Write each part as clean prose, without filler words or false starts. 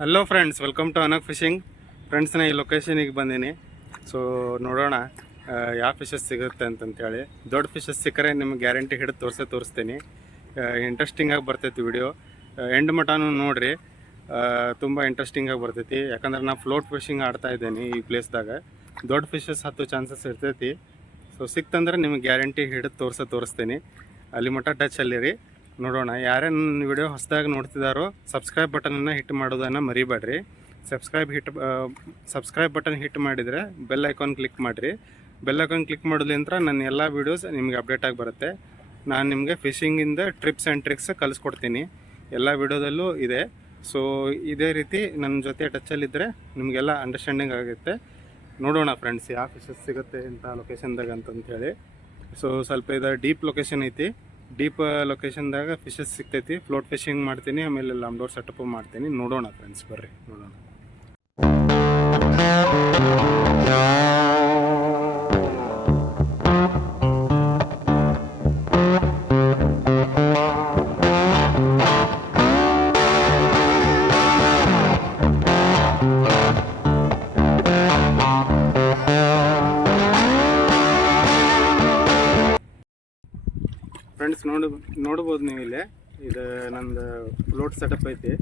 Hello friends, welcome to ಅನಕ್ fishing. ಫ್ರೆಂಡ್ಸ್ನ ಈ ಲೊಕೇಶನಿಗೆ ಬಂದೀನಿ. ಸೊ ನೋಡೋಣ ಯಾವ ಫಿಶಸ್ ಸಿಗುತ್ತೆ ಅಂತಂತೇಳಿ. ದೊಡ್ಡ ಫಿಶಸ್ ಸಿಕ್ಕರೆ ನಿಮ್ಗೆ ಗ್ಯಾರಂಟಿ ಹಿಡಿದು ತೋರಿಸ್ತೀನಿ. ಇಂಟ್ರೆಸ್ಟಿಂಗಾಗಿ ಬರ್ತೈತಿ ವಿಡಿಯೋ. ಎಂಡ್ ಮಟನೂ ನೋಡಿರಿ, ತುಂಬ ಇಂಟ್ರೆಸ್ಟಿಂಗಾಗಿ ಬರ್ತೈತಿ. ಯಾಕಂದ್ರೆ ನಾನು ಫ್ಲೋಟ್ ಫಿಶಿಂಗ್ ಆಡ್ತಾ ಇದ್ದೀನಿ ಈ ಪ್ಲೇಸ್ದಾಗ. ದೊಡ್ಡ ಫಿಶಸ್ ಹತ್ತೋ ಚಾನ್ಸಸ್ ಇರ್ತೈತಿ. ಸೊ ಸಿಕ್ತಂದ್ರೆ ನಿಮ್ಗೆ ಗ್ಯಾರಂಟಿ ಹಿಡಿದು ತೋರಿಸ್ತೀನಿ. ಅಲ್ಲಿ ಮಟ್ಟ ಟಚ್ ಅಲ್ಲಿರಿ. ನೋಡೋಣ. ಯಾರೇನು ವಿಡಿಯೋ ಹೊಸದಾಗಿ ನೋಡ್ತಿದ್ದಾರೋ ಸಬ್ಸ್ಕ್ರೈಬ್ ಬಟನನ್ನು ಹಿಟ್ ಮಾಡೋದನ್ನು ಮರಿಬೇಡ್ರಿ. ಸಬ್ಸ್ಕ್ರೈಬ್ ಬಟನ್ ಹಿಟ್ ಮಾಡಿದರೆ ಬೆಲ್ ಐಕಾನ್ ಕ್ಲಿಕ್ ಮಾಡಿರಿ. ಬೆಲ್ ಐಕಾನ್ ಕ್ಲಿಕ್ ಮಾಡೋದ್ರಿಂದ ನನ್ನ ಎಲ್ಲ ವೀಡಿಯೋಸ್ ನಿಮಗೆ ಅಪ್ಡೇಟಾಗಿ ಬರುತ್ತೆ. ನಾನು ನಿಮಗೆ ಫಿಶಿಂಗಿಂದ ಟ್ರಿಪ್ಸ್ ಆ್ಯಂಡ್ ಟ್ರಿಕ್ಸ್ ಕಲಿಸ್ಕೊಡ್ತೀನಿ. ಎಲ್ಲ ವಿಡಿಯೋದಲ್ಲೂ ಇದೆ. ಸೊ ಇದೇ ರೀತಿ ನನ್ನ ಜೊತೆ ಟಚ್ಚಲ್ಲಿದ್ದರೆ ನಿಮಗೆಲ್ಲ ಅಂಡರ್ಸ್ಟ್ಯಾಂಡಿಂಗ್ ಆಗುತ್ತೆ. ನೋಡೋಣ ಫ್ರೆಂಡ್ಸ್, ಯಾವ ಫಿಶಸ್ ಸಿಗುತ್ತೆ ಇಂಥ ಲೊಕೇಶನ್ದಾಗ ಅಂತಂಥೇಳಿ. ಸೊ ಸ್ವಲ್ಪ ಇದು ಡೀಪ್ ಲೊಕೇಶನ್ ಐತಿ. ಡೀಪ್ ಲೊಕೇಶನ್ದಾಗ ಫಿಶಸ್ ಸಿಗ್ತೈತಿ. ಫ್ಲೋಟ್ ಫಿಶಿಂಗ್ ಮಾಡ್ತೀನಿ, ಆಮೇಲೆ ಲಾಂಬ್ಡೋರ್ ಸೆಟಪ್ ಮಾಡ್ತೀನಿ. ನೋಡೋಣ ಫ್ರೆಂಡ್ಸ್, ಬರ್ರಿ ನೋಡೋಣ. ಫ್ರೆಂಡ್ಸ್ ನೋಡ್ಬೋದು ನೀವು ಇಲ್ಲೇ. ಇದು ನಂದು ಫ್ಲೋಟ್ ಸೆಟಪ್ ಐತಿ.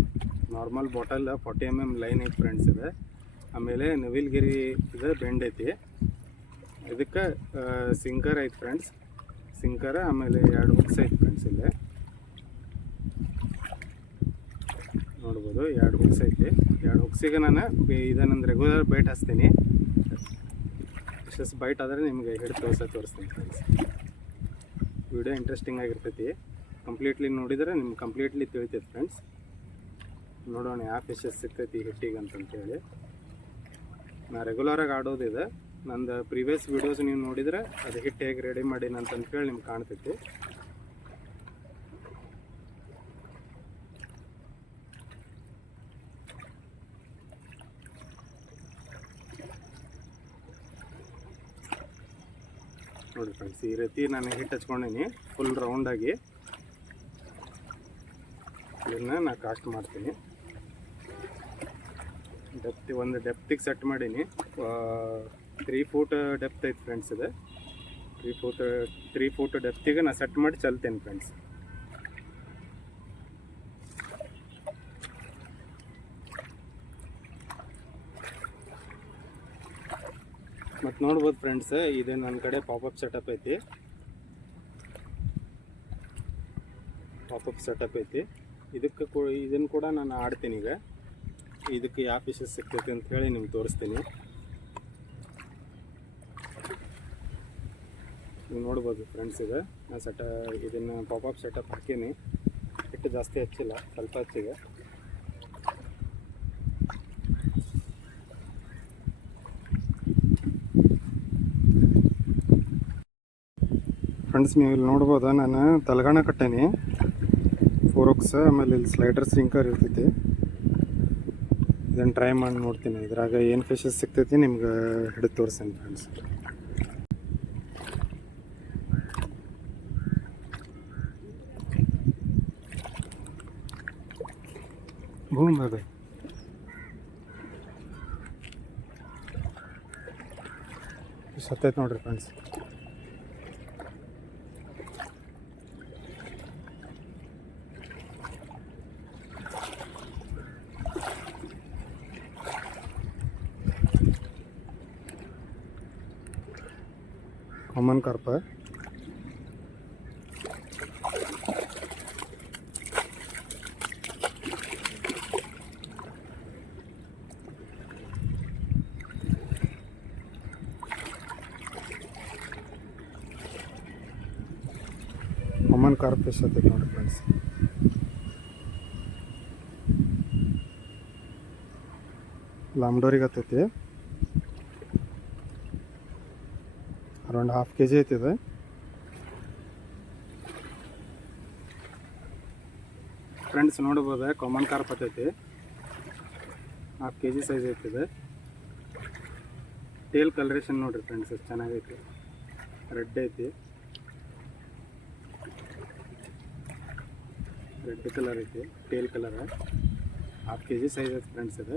ನಾರ್ಮಲ್ ಬಾಟಲ್ 40 mm ಲೈನ್ ಐತಿ ಫ್ರೆಂಡ್ಸ್. ಇದೆ ಆಮೇಲೆ ನವಿಲ್ಗಿರಿ ಇದು ಬೆಂಡ್ ಐತಿ. ಇದಕ್ಕೆ ಸಿಂಕರ್ ಐತಿ ಫ್ರೆಂಡ್ಸ್. ಸಿಂಕರ್ ಆಮೇಲೆ 2 ಹುಕ್ಸ್ ಐತಿ ಫ್ರೆಂಡ್ಸ್. ಇಲ್ಲೇ ನೋಡ್ಬೋದು 2 ಹುಕ್ಸ್ ಐತಿ. 2 ಹುಕ್ಸಿಗೆ ನಾನು ಇದನ್ನೊಂದು ರೆಗ್ಯುಲರ್ ಬೈಟ್ ಹಚ್ತೀನಿ. ಫಿಶಸ್ ಬೈಟ್ ಆದರೆ ನಿಮಗೆ ಹಿಡಿದು ತೋರಿಸ್ತೀನಿ ಫ್ರೆಂಡ್ಸ್. ವಿಡಿಯೋ ಇಂಟ್ರೆಸ್ಟಿಂಗ್ ಆಗಿರ್ತೈತಿ. ಕಂಪ್ಲೀಟ್ಲಿ ನೋಡಿದರೆ ನಿಮ್ಗೆ ಕಂಪ್ಲೀಟ್ಲಿ ತಿಳಿತೈತಿ ಫ್ರೆಂಡ್ಸ್. ನೋಡೋಣ ಯಾವ ಫಿಶಸ್ ಸಿಗ್ತೈತಿ ಹಿಟ್ಟಿಗೆ ಅಂತಂತೇಳಿ. ನಾ ರೆಗ್ಯುಲರಾಗಿ ಆಡೋದಿದೆ. ನಂದು ಪ್ರೀವಿಯಸ್ ವೀಡಿಯೋಸ್ ನೀವು ನೋಡಿದರೆ ಅದು ಹಿಟ್ಟು ಹೇಗೆ ರೆಡಿ ಮಾಡೀನಿ ಅಂತಂತೇಳಿ ನಿಮ್ಗೆ ಕಾಣ್ತೈತಿ. ನೋಡಿ ಫ್ರೆಂಡ್ಸ್, ಈ ರೀತಿ ನಾನು ಹಿಟ್ಟು ಹಚ್ಕೊಂಡೀನಿ ಫುಲ್ ರೌಂಡಾಗಿ. ಇದನ್ನು ನಾನು ಕಾಸ್ಟ್ ಮಾಡ್ತೀನಿ. ಒಂದು ಡೆಪ್ತಿಗೆ ಸೆಟ್ ಮಾಡೀನಿ. 3 ಫೂಟ್ ಡೆಪ್ತ್ ಐತೆ ಫ್ರೆಂಡ್ಸ್. ಇದು 3 ಫೂಟ್ ಡೆಪ್ತಿಗೆ ನಾನು ಸೆಟ್ ಮಾಡಿ ಚಲ್ತೇನೆ ಫ್ರೆಂಡ್ಸ್. ಮತ್ತು ನೋಡ್ಬೋದು ಫ್ರೆಂಡ್ಸ್, ಇದು ನನ್ನ ಕಡೆ ಪಾಪಪ್ ಸೆಟಪ್ ಐತಿ. ಇದನ್ನು ಕೂಡ ನಾನು ಆಡ್ತೀನಿ. ಈಗ ಇದಕ್ಕೆ ಯಾವ ಫಿಶಸ್ ಸಿಗ್ತೈತಿ ಅಂತ ಹೇಳಿ ನಿಮ್ಗೆ ತೋರಿಸ್ತೀನಿ. ನೀವು ನೋಡ್ಬೋದು ಫ್ರೆಂಡ್ಸ್. ಈಗ ನಾನು ಇದನ್ನು ಪಾಪಪ್ ಸೆಟಪ್ ಹಾಕೀನಿ. ಹಿಟ್ಟು ಜಾಸ್ತಿ ಹಚ್ಚಿಲ್ಲ, ಸ್ವಲ್ಪ ಹಚ್ಚಿದೆ. ಫ್ರೆಂಡ್ಸ್, ನೀವು ಇಲ್ಲಿ ನೋಡ್ಬೋದು ನಾನು ತಲಗಾಣ ಕಟ್ಟೇನಿ 4 ಹುಕ್ಸ್. ಆಮೇಲೆ ಇಲ್ಲಿ ಸ್ಲೈಡರ್ ಸಿಂಕರ್ ಇರ್ತೈತಿ. ಇದನ್ನು ಟ್ರೈ ಮಾಡಿ ನೋಡ್ತೀನಿ. ಇದ್ರಾಗ ಏನು ಫಿಶಸ್ ಸಿಗ್ತೈತಿ ನಿಮ್ಗೆ ಹಿಡಿದು ತೋರಿಸ್ತೀನಿ ಫ್ರೆಂಡ್ಸ್. ಭೂಮಿ ಅದ ಸತ್ತೈತೆ ನೋಡ್ರಿ friends. Common carp. Common carp fish ಐತೆ ನೋಡಿ ಫ್ರೆಂಡ್ಸ್. ಲಾಂಬ್ಡೋರಿಗೆ ಹತ್ತೈತಿ. ಅರೌಂಡ್ 1/2 kg ಐತಿದೆ ಫ್ರೆಂಡ್ಸ್. ನೋಡ್ಬೋದು ಕಾಮನ್ ಕಾರ್ಪ್ ಹತ್ತೈತಿ. 1/2 kg ಸೈಜ್ ಐತಿದೆ. ಟೇಲ್ ಕಲರೇಷನ್ ನೋಡ್ರಿ ಫ್ರೆಂಡ್ಸ್, ಎಷ್ಟು ಚೆನ್ನಾಗೈತಿ. ರೆಡ್ ಐತಿ. ರೆಡ್ ಕಲರ್ ಐತಿ tail colour. Half K G size ಐತೆ ಫ್ರೆಂಡ್ಸ್ ಇದು.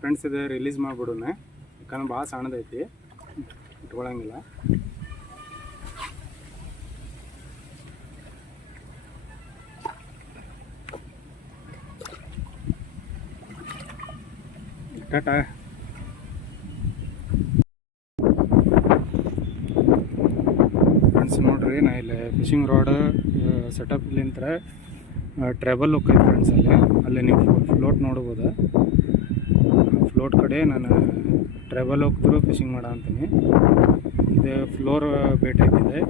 ಫ್ರೆಂಡ್ಸ್ ಇದು ರಿಲೀಸ್ ಮಾಡಿಬಿಡೋಣ, ಯಾಕಂದ್ರೆ ಭಾಳ ಸಣ್ಣದೈತಿ, ಇಟ್ಕೊಳಂಗಿಲ್ಲ. ಟಾಟಾ. ಫ್ರೆಂಡ್ಸ್ ನೋಡ್ರಿ, ನಾ ಇಲ್ಲಿ ಫಿಶಿಂಗ್ ರಾಡ್ ಸೆಟಪ್ಲಿಂತ ಟ್ರಾವೆಲ್ ಹೋಗ್ತೈತೆ ಫ್ರೆಂಡ್ಸ್. ಅಲ್ಲಿ ನೀವು ಫ್ಲೋಟ್ ನೋಡ್ಬೋದು. ಫ್ಲೋಟ್ ಕಡೆ ನಾನು ಟ್ರಾವೆಲ್ ಹೋಗ್ತಿರೋ ಫಿಶಿಂಗ್ ಮಾಡ ಅಂತೀನಿ. ಇದು ಫ್ಲೋರ್ ಬೇಟ್ ಐತಿದೆ,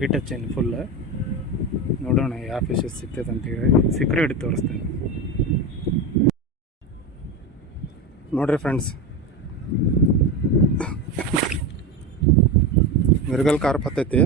ಹಿಟ್ ಹಚ್ಚೇನಿ ಫುಲ್. ನೋಡೋಣ ಯಾವ ಫಿಶಸ್ ಸಿಗ್ತೈತೆ ಅಂತೇಳಿ, ಸಿಕ್ಕರೆ ಹಿಡಿದು ತೋರಿಸ್ತೇನೆ ನೋಡ್ರಿ ಫ್ರೆಂಡ್ಸ್. ಮಿರ್ಗಲ್ ಕಾರ್ಪ್ ಹತ್ತೈತಿ.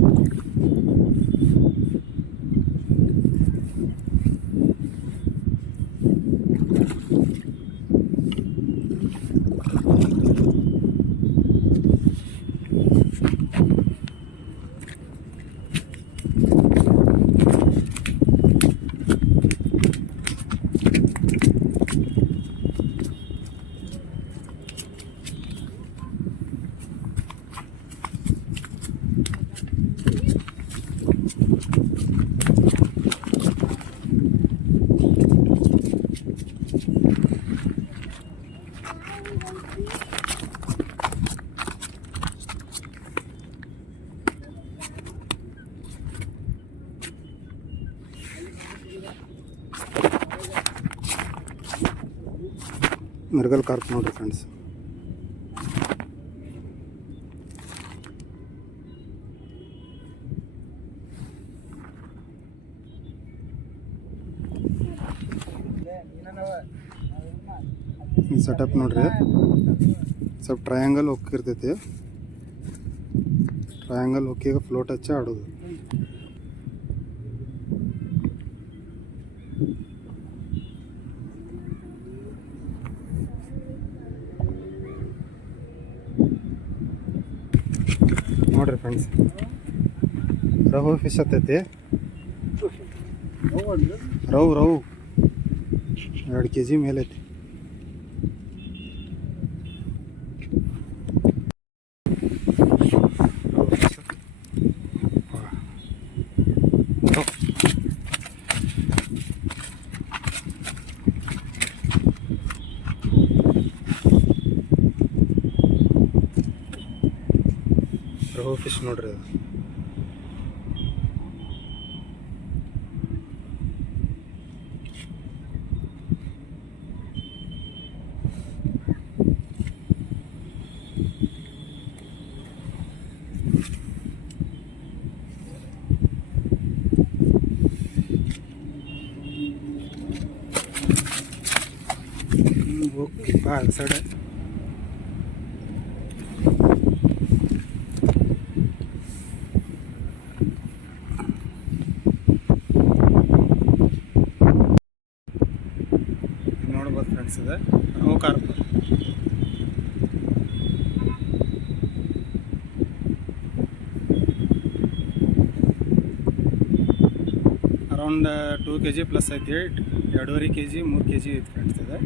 ಮಿರ್ಗಲ್ ಕಾರ್ಪ್ ನೋಡ್ರಿ ಫ್ರೆಂಡ್ಸ್. ಈ ಸೆಟಪ್ ನೋಡ್ರಿ, ಸ್ವಲ್ಪ ಟ್ರಯಾಂಗಲ್ ಹೋಗಿರ್ತೈತಿ. ಟ್ರಯಾಂಗಲ್ ಹೋಗಿ ಫ್ಲೋಟ್ ಹಚ್ಚಿ ಆಡೋದು. ನೋಡ್ರಿ ಫ್ರೆಂಡ್ಸ್, ರಹು ಫಿಶ್ ಹತ್ತೈತಿ. ರಹು 2 kg ಮೇಲೆ ಐತಿ. ರಹು ಫಿಶ್ ನೋಡ್ರಿ ಅದು. ಓಕೆ, ಬಾ ಸೈಡ್. ನೋಡ್ಬೋದು ಫ್ರೆಂಡ್ಸ್, ಇದೆ rohu carp. Around 2 kg plus ಐತಿ. 2.5 kg 3 kg ಐತಿ ಫ್ರೆಂಡ್ಸ್ ಇದೆ.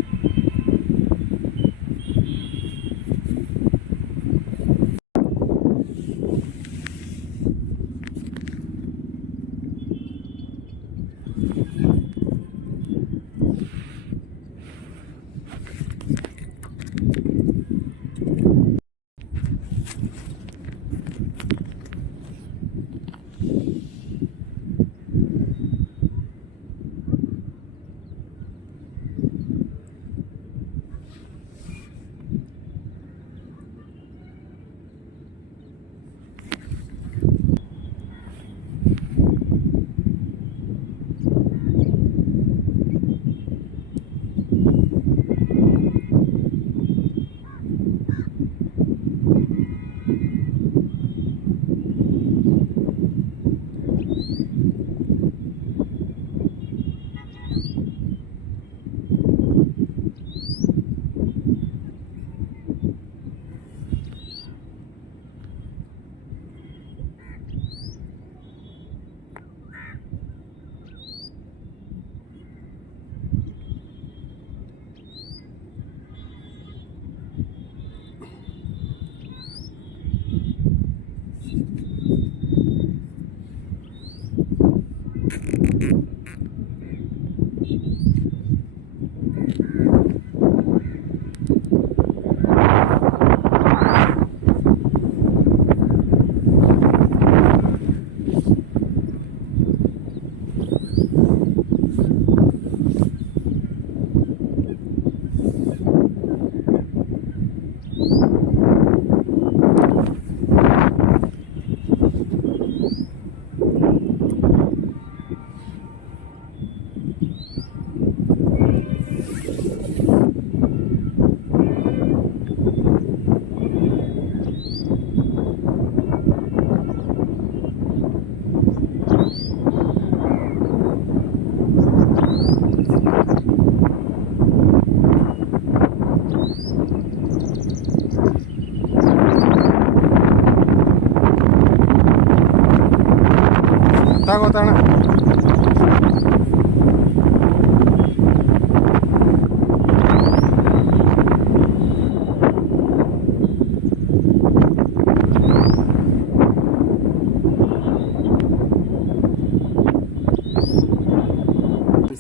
ಗೊತ್ತಾಗೋತಣ್ಣ.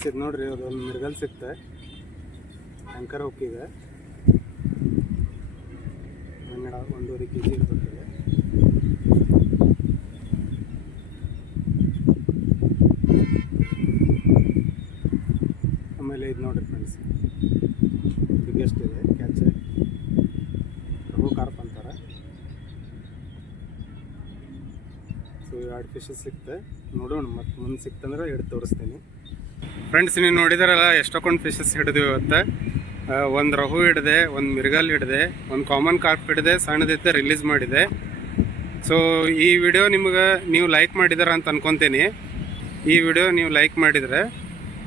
ಸಿಕ್ತು ನೋಡ್ರಿ, ಅದೊಂದು ಮಿರ್ಗಲ್ ಸಿಕ್ತೆ, ಅಂಕರ ಉಕ್ಕಿದೆ, 1.5 kg ಇರ್ತದೆ. ಆಮೇಲೆ ಇದು ನೋಡ್ರಿ ಫ್ರೆಂಡ್ಸ್, ಬಿಗ್ಗೆಸ್ಟ್ ಇದೆ ಕ್ಯಾಚ್, ರಘು ಕಾರ್ಪ್ ಅಂತಾರೆ. ಸೊ 2 ಫಿಶಸ್ ಸಿಕ್ತೆ, ನೋಡೋಣ ಮತ್ತು ಮುಂದೆ ಸಿಕ್ತಂದ್ರೆ ಹಿಡಿದು ತೋರಿಸ್ತೀನಿ. ಫ್ರೆಂಡ್ಸ್, ನೀವು ನೋಡಿದಾರಲ್ಲ ಎಷ್ಟೊಂದು ಫಿಶಸ್ ಹಿಡಿದು ಇವತ್ತು. ಒಂದು ರಹು ಹಿಡಿದೆ, ಒಂದು ಮಿರ್ಗಲ್ ಹಿಡಿದೆ, ಒಂದು ಕಾಮನ್ ಕಾರ್ಪ್ ಹಿಡಿದೆ, ಸಣ್ಣದಿದ್ದ ರಿಲೀಸ್ ಮಾಡಿದೆ. ಸೊ ಈ ವಿಡಿಯೋ ನಿಮ್ಗೆ ನೀವು ಲೈಕ್ ಮಾಡಿದಾರ ಅಂತ ಅನ್ಕೊತೀನಿ. ಈ ವಿಡಿಯೋ ನೀವು ಲೈಕ್ ಮಾಡಿದರೆ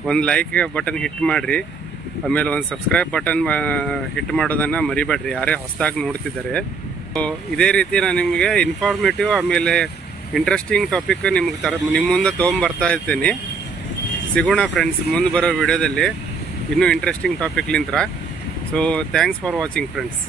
ಒಂದು ಲೈಕ್ ಬಟನ್ ಹಿಟ್ ಮಾಡಿರಿ. ಆಮೇಲೆ ಒಂದು ಸಬ್ಸ್ಕ್ರೈಬ್ ಬಟನ್ ಹಿಟ್ ಮಾಡೋದನ್ನು ಮರಿಬೇಡ್ರಿ, ಯಾರೇ ಹೊಸದಾಗಿ ನೋಡ್ತಿದ್ದಾರೆ. ಸೊ ಇದೇ ರೀತಿ ನಾನು ನಿಮಗೆ ಇನ್ಫಾರ್ಮೇಟಿವ್ ಆಮೇಲೆ ಇಂಟ್ರೆಸ್ಟಿಂಗ್ ಟಾಪಿಕ್ ನಿಮ್ಮ ಮುಂದೆ ತೊಗೊಂಬರ್ತಾ ಇರ್ತೀನಿ. ಸಿಗೋಣ ಫ್ರೆಂಡ್ಸ್ ಮುಂದೆ ಬರೋ ವಿಡಿಯೋದಲ್ಲಿ ಇನ್ನೂ ಇಂಟ್ರೆಸ್ಟಿಂಗ್ ಟಾಪಿಕ್ಲಿಂತ್ರ. So thanks for watching friends.